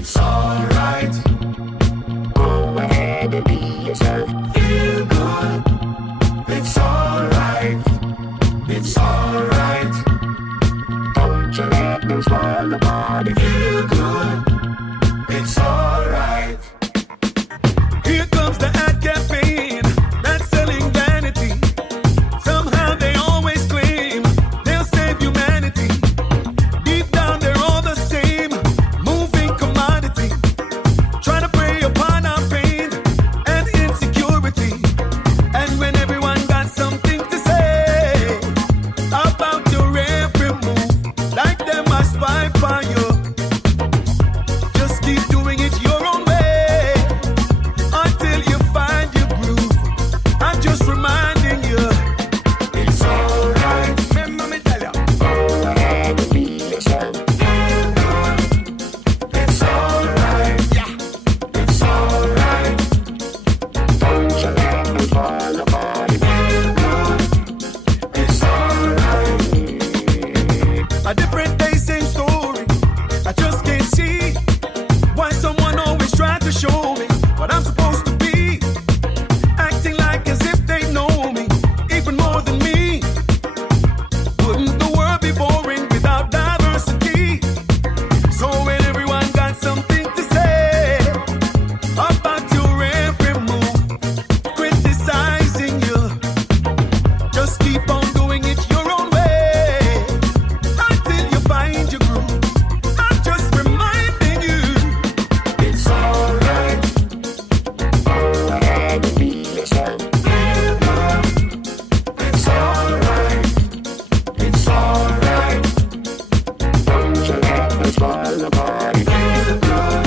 It's alright. Go ahead and be yourself. Feel good. It's alright. It's alright. Don't you let them spoil the party. Feel good. It's alright. Here comes the ad campaign that's selling vanity. Somehow they always claim they'll save humanity. Deep down they're all the same, moving commodity, trying to prey upon our pain and insecurity. And when everyone got something to say about your every move, like them a spy upon you, just keep doing it your own way until you find your groove. I'm just reminding you, It's alright. remember me tell ya. Go ahead and be yourself. Feel good. It's alright. Yeah. It's alright. Don't you let them spoil the party. Feel good. It's alright. A different day, same story. I just can't see why someone always tried to show me what I'm supposed to be, acting like as if they know me even more than me. Wouldn't the world be boring without diversity? So when everyone got something to say about your every move, criticizing you, just keep on doing it your own way until you find your groove. I'm just reminding you, It's alright. Go ahead and be yourself. Feel good. It's alright. It's alright. Don't you let them spoil the party. Feel good.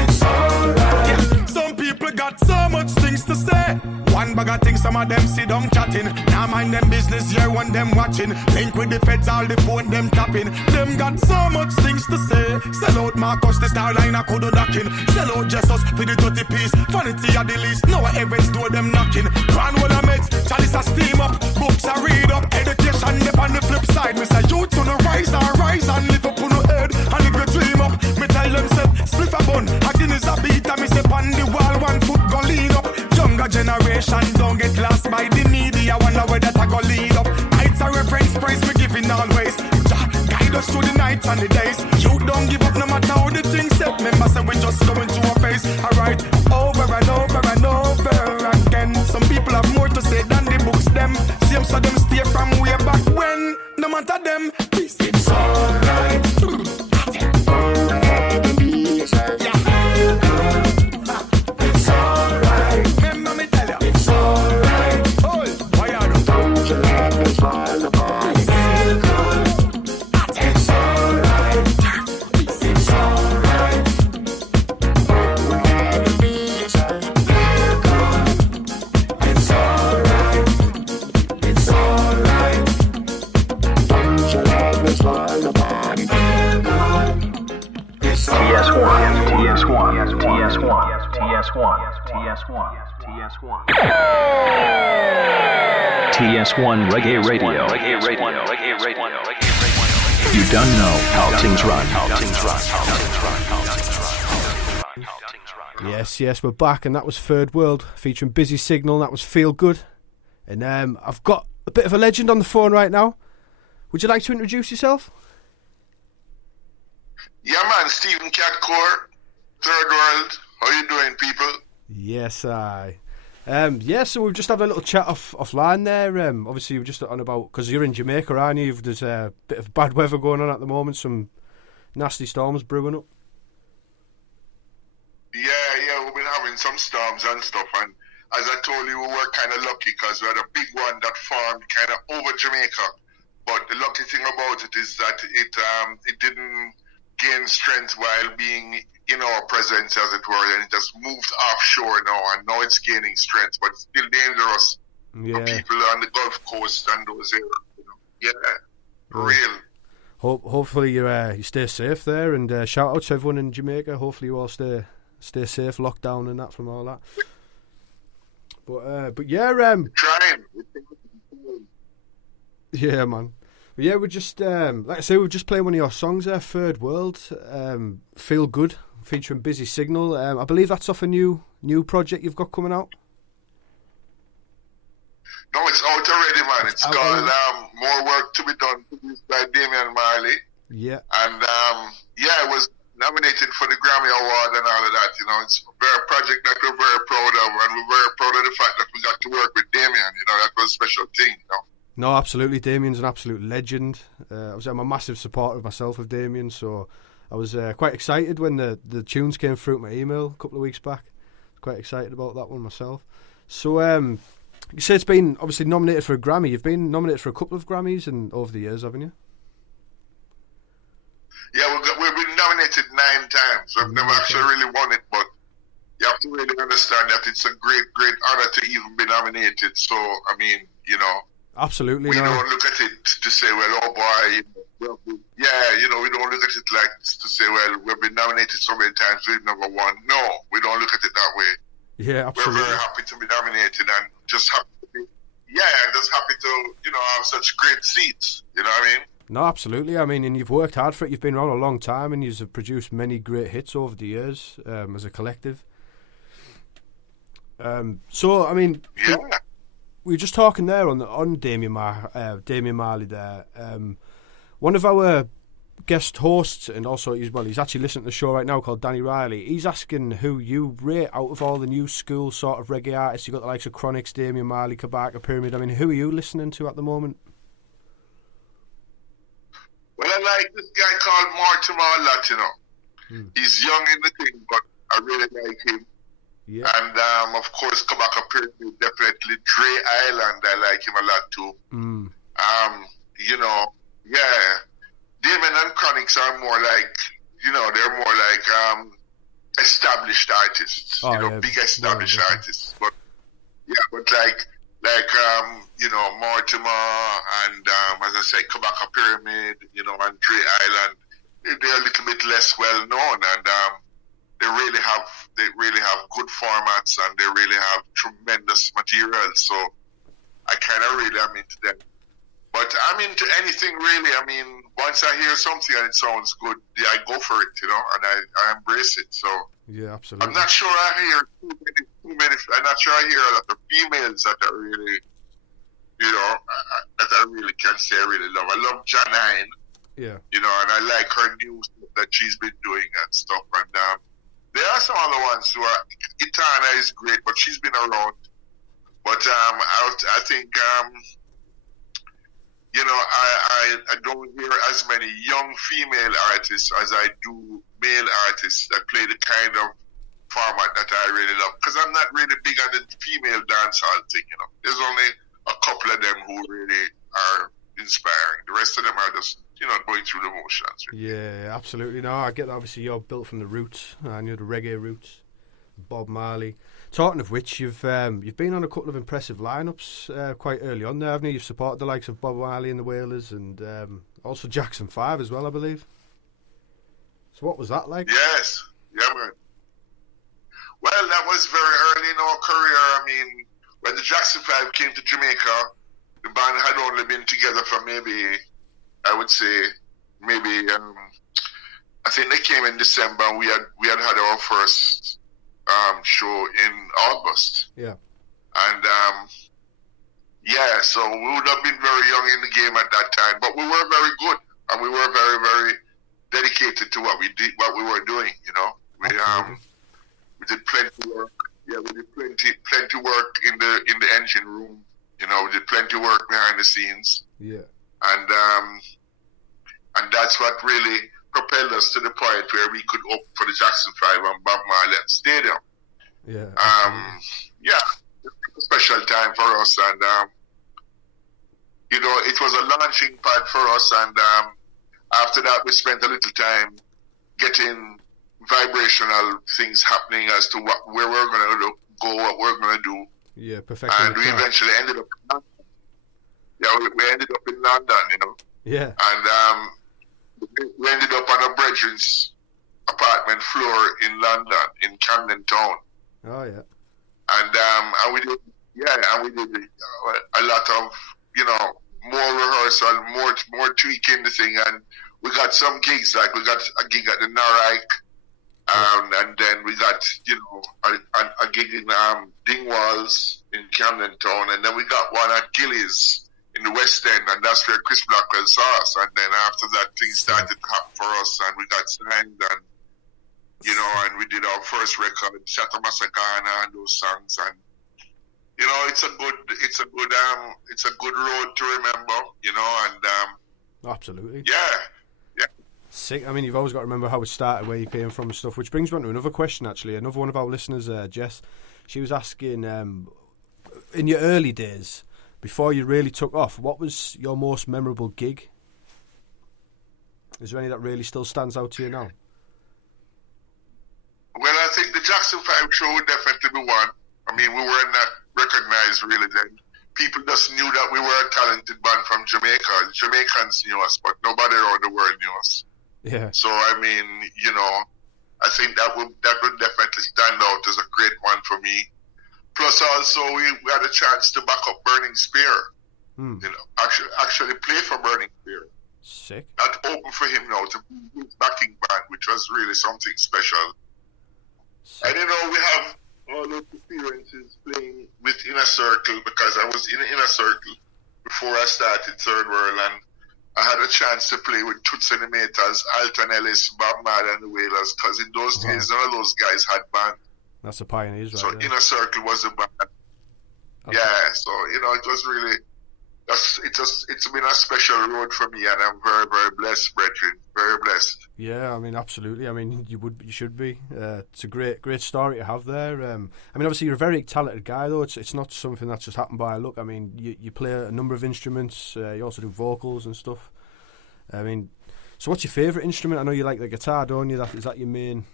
It's alright. some people got so much things to say. One bag of things, some of them sit down chatting. Now mind them business, yeah, one them watching. Link with the feds, all the phone them tapping. Them got so much things to say. Sell out Marcus, the star line, I could knocking. Sell out Jesus for the 30 piece. Vanity at the least, now Evans door them knocking. Grand one of mates, Chalice a steam up. Books I read up, education nip on the flip side. Me say you to the rise and live up on the head and live your dream up. Me tell them say, split a bun, a Guinness a beat, and me say on the wall, 1 foot go lean up. Younger generation don't get lost by the media, wonder where that I go lead up. Heights a reference price me giving always. Jah guide us through the nights and the days. You don't give up no matter how the things set. Remember say we just going through a phase. Alright, over and over and over again. Some people have more to say than the books them. Same so them stay from way back when. No matter them, peace. It's alright. Go ahead and be yourself. Feel good. It's alright. Remember me tell ya. It's alright. Oh, why are you? Don't you let them spoil the party. Feel good. It's alright. It's alright. Go ahead and be yourself. Feel good. It's alright. It's alright. Don't you let them spoil the party. Feel good. It's alright. TS1, TS1, TS1, TS1 Reggae Radio. You don't know how things run. Yes, we're back, and that was Third World featuring Busy Signal. That was Feel Good. And I've got a bit of a legend on the phone right now. Would you like to introduce yourself? Yeah, man, Stephen Cat Coore, Third World. How you doing, people? Yes, I. So we've just had a little chat offline there. Obviously, we're just on about, because you're in Jamaica, aren't you? There's a bit of bad weather going on at the moment, some nasty storms brewing up. Yeah, we've been having some storms and stuff, and as I told you, we were kind of lucky because we had a big one that formed kind of over Jamaica. But the lucky thing about it is that it didn't gain strength while being in our presence, as it were, and it just moved offshore now, and now it's gaining strength, but it's still dangerous for people on the Gulf Coast and those areas. Yeah, real. Hopefully you stay safe there, and shout out to everyone in Jamaica. Hopefully you all stay safe, lockdown and that from all that. But yeah, trying. yeah, man. Yeah, we're just like I say, we're just playing one of your songs there, Third World, Feel Good, featuring Busy Signal. I believe that's off a new project you've got coming out. No, it's out already, man. It's out called already? More Work to Be Done, produced by Damian Marley. Yeah. And it was nominated for the Grammy Award and all of that. You know, it's a project that we're very proud of, and we're very proud of the fact that we got to work with Damian. You know, that was a special thing. You know. No, absolutely. Damien's an absolute legend. I'm a massive supporter of myself of Damien, so I was quite excited when the tunes came through my email a couple of weeks back. Quite excited about that one myself. So you say it's been obviously nominated for a Grammy. You've been nominated for a couple of Grammys over the years, haven't you? Yeah, we've been nominated 9 times. We've never actually really won it, but you have to really understand that it's a great, great honor to even be nominated. So, I mean, you know, absolutely. We no. don't look at it to say, well, oh boy, you know, we don't look at it like to say, well, we've been nominated so many times, we've never won. No, we don't look at it that way. Yeah, absolutely. We're very happy to be nominated and just happy to be, and just happy to, you know, have such great seats. You know what I mean? No, absolutely. I mean, and you've worked hard for it. You've been around a long time, and you've produced many great hits over the years as a collective. So, I mean, we were just talking there on Damian Marley there. One of our guest hosts, and also he's actually listening to the show right now, called Danny Riley. He's asking who you rate out of all the new school sort of reggae artists. You've got the likes of Chronix, Damian Marley, Kabaka, Pyramid. I mean, who are you listening to at the moment? Well, I like this guy called Mortimer a lot, you know. He's young in the thing, but I really like him. Yeah. And, of course, Kabaka Pyramid, definitely. Dre Island, I like him a lot, too. You know, Damon and Chronix are more like, you know, they're more like established artists. Big established artists. But, like, you know, Mortimer and, as I said, Kabaka Pyramid, you know, and Dre Island, they're a little bit less well known, and they really have good formats, and they really have tremendous material. So I kind of really am into them. But I'm into anything really. I mean, once I hear something and it sounds good, I go for it, you know, and I embrace it. So yeah, absolutely. I'm not sure I hear too many. I'm not sure I hear a lot of females that are really, you know, that I really can say I really love. I love Janine. Yeah. You know, and I like her new stuff that she's been doing and stuff. And there are some other ones who are. Itana is great, but she's been around. But I think. You know, I don't hear as many young female artists as I do male artists that play the kind of format that I really love. Because I'm not really big on the female dancehall thing, you know. There's only a couple of them who really are inspiring. The rest of them are just, you know, going through the motions. Really. Yeah, absolutely. No, I get that. Obviously, you're built from the roots, and you're the reggae roots. Bob Marley. Talking of which, you've been on a couple of impressive lineups quite early on there, haven't you? You've supported the likes of Bob Marley and the Wailers, and also Jackson 5 as well, I believe. So what was that like? Yes, yeah, man. Well, that was very early in our career. I mean, when the Jackson 5 came to Jamaica, the band had only been together for maybe, I would say, maybe I think they came in December. We had our first show in August. Yeah. And so we would have been very young in the game at that time, but we were very good, and we were very, very dedicated to what we were doing. You know, we did plenty of work. Yeah, we did plenty work in the engine room. You know, we did plenty work behind the scenes. Yeah. And that's what really propelled us to the point where we could open for the Jackson 5 and Bob Marley Stadium. Yeah. It was a special time for us, and you know, it was a launching pad for us, and after that we spent a little time getting vibrational things happening as to where we're going to go, what we're going to do. Yeah, perfect. And we eventually ended up in London. Yeah, we ended up in London, you know. Yeah. And we ended up on a brethren's apartment floor in London, in Camden Town. Oh yeah. And we did a lot of, you know, more rehearsal, more tweaking the thing, and we got some gigs. Like we got a gig at the Narike, and then we got a gig in Dingwalls in Camden Town, and then we got one at Gillies in the West End, and that's where Chris Blackwell saw us. And then after that, things started to happen for us, and we got signed, and and we did our first record, Shatta Masagana, and those songs, and it's a good road to remember, and Absolutely. yeah. Sick. I mean, you've always got to remember how it started, where you came from and stuff, which brings me on to another question, actually. Another one of our listeners, Jess, she was asking, in your early days, before you really took off, what was your most memorable gig? Is there any that really still stands out to you now? Well, I think the Jackson 5 show would definitely be one. I mean, we weren't that recognized really then. People just knew that we were a talented band from Jamaica. The Jamaicans knew us, but nobody around the world knew us. Yeah. So, I mean, I think that would definitely stand out as a great one for me. Plus, also, we had a chance to back up Burning Spear. Actually play for Burning Spear. Sick. That opened for him now to be his backing band, which was really something special. Sick. And we have all those experiences playing with Inner Circle, because I was in Inner Circle before I started Third World, and I had a chance to play with Toots and the Maters, Alton Ellis, Bob Marley and the Wailers, because in those days none of those guys had bands. That's the pioneers, right? So there. Inner Circle was a band. Okay. Yeah, so it was really, it's been a special road for me, and I'm very, very blessed, brethren. Very blessed. Yeah, I mean, absolutely. I mean, you should be. It's a great story to have there. I mean, obviously you're a very talented guy, though. It's not something that's just happened by luck. I mean, you play a number of instruments. You also do vocals and stuff. I mean, so what's your favourite instrument? I know you like the guitar, don't you? Is that your main?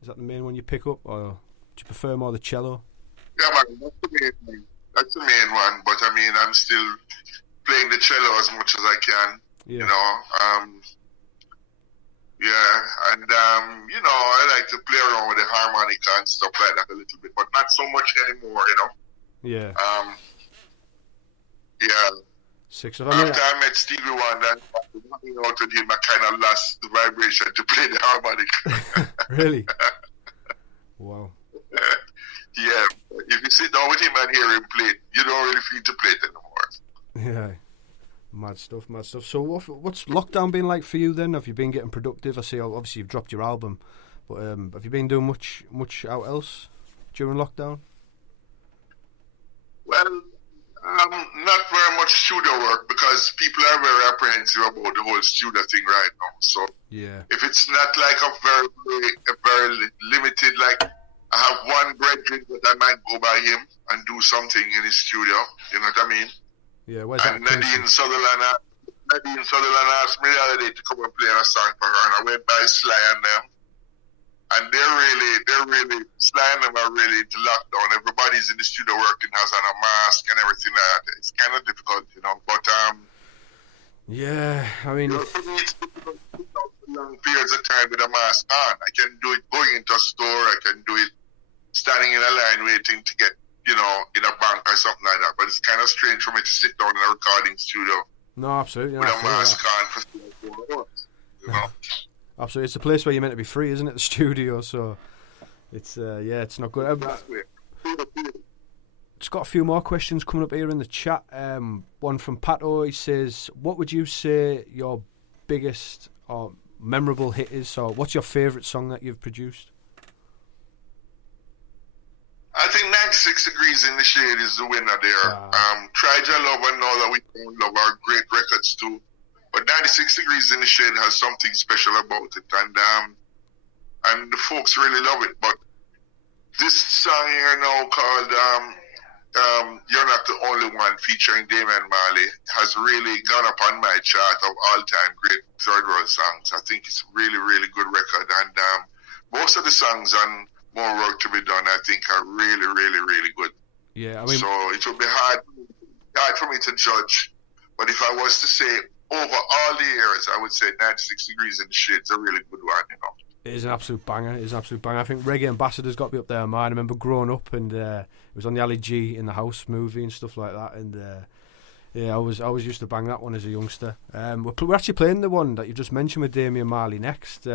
Is that the main one you pick up, or do you prefer more the cello? Yeah, man, that's the main one. That's the main one. But I mean, I'm still playing the cello as much as I can. Yeah. Yeah, and I like to play around with the harmonica and stuff like that a little bit, but not so much anymore, Yeah. Yeah. Six. After I met Stevie Wonder and hanging out with him, I kind of lost the vibration to play the harmonica. Really? Wow. Yeah. If you sit down with him and hear him play it, you don't really feel to play it anymore. Yeah. Mad stuff. So what's lockdown been like for you then? Have you been getting productive? I see obviously you've dropped your album, but have you been doing much out else during lockdown? Well, not very much studio work, because people are very apprehensive about the whole studio thing right now. So yeah, if it's not like a very limited, like I have one brethren that I might go by him and do something in his studio. You know what I mean? Yeah, where's that? Nadine Sutherland asked me the other day to come and play a song for her, and I went by Sly and them, and they're really Sly and them are really into lockdown. Everybody's in the studio working, has on a mask and everything like that. It's kind of difficult, but yeah, I mean, for me it's difficult long periods of time with a mask on. I can do it going into a store, I can do it standing in a line waiting to get, in a bank or something like that. But it's kind of strange for me to sit down in a recording studio. No, absolutely. With a mask on for 4 hours. Absolutely. It's a place where you're meant to be free, isn't it? The studio. So it's, it's not good. Just got a few more questions coming up here in the chat. One from Pato. He says, what would you say your biggest or memorable hit is? Or what's your favourite song that you've produced? I think 96 Degrees in the Shade is the winner there. Try Your Love and Know That We Don't Love are great records too. But 96 Degrees in the Shade has something special about it, and the folks really love it. But this song here now called You're Not the Only One, featuring Damian Marley, has really gone up on my chart of all-time great third world songs. I think it's a really, really good record, and most of the songs on More Work to Be Done, I think, are really, really, really good. Yeah, I mean, so it would be hard for me to judge. But if I was to say over all the years, I would say 96 Degrees in the Shade is a really good one, It is an absolute banger. I think Reggae Ambassador's got to be up there on mine. I remember growing up, and it was on the Ali G in the House movie and stuff like that. And Yeah, I always used to bang that one as a youngster. We're actually playing the one that you just mentioned with Damian Marley next.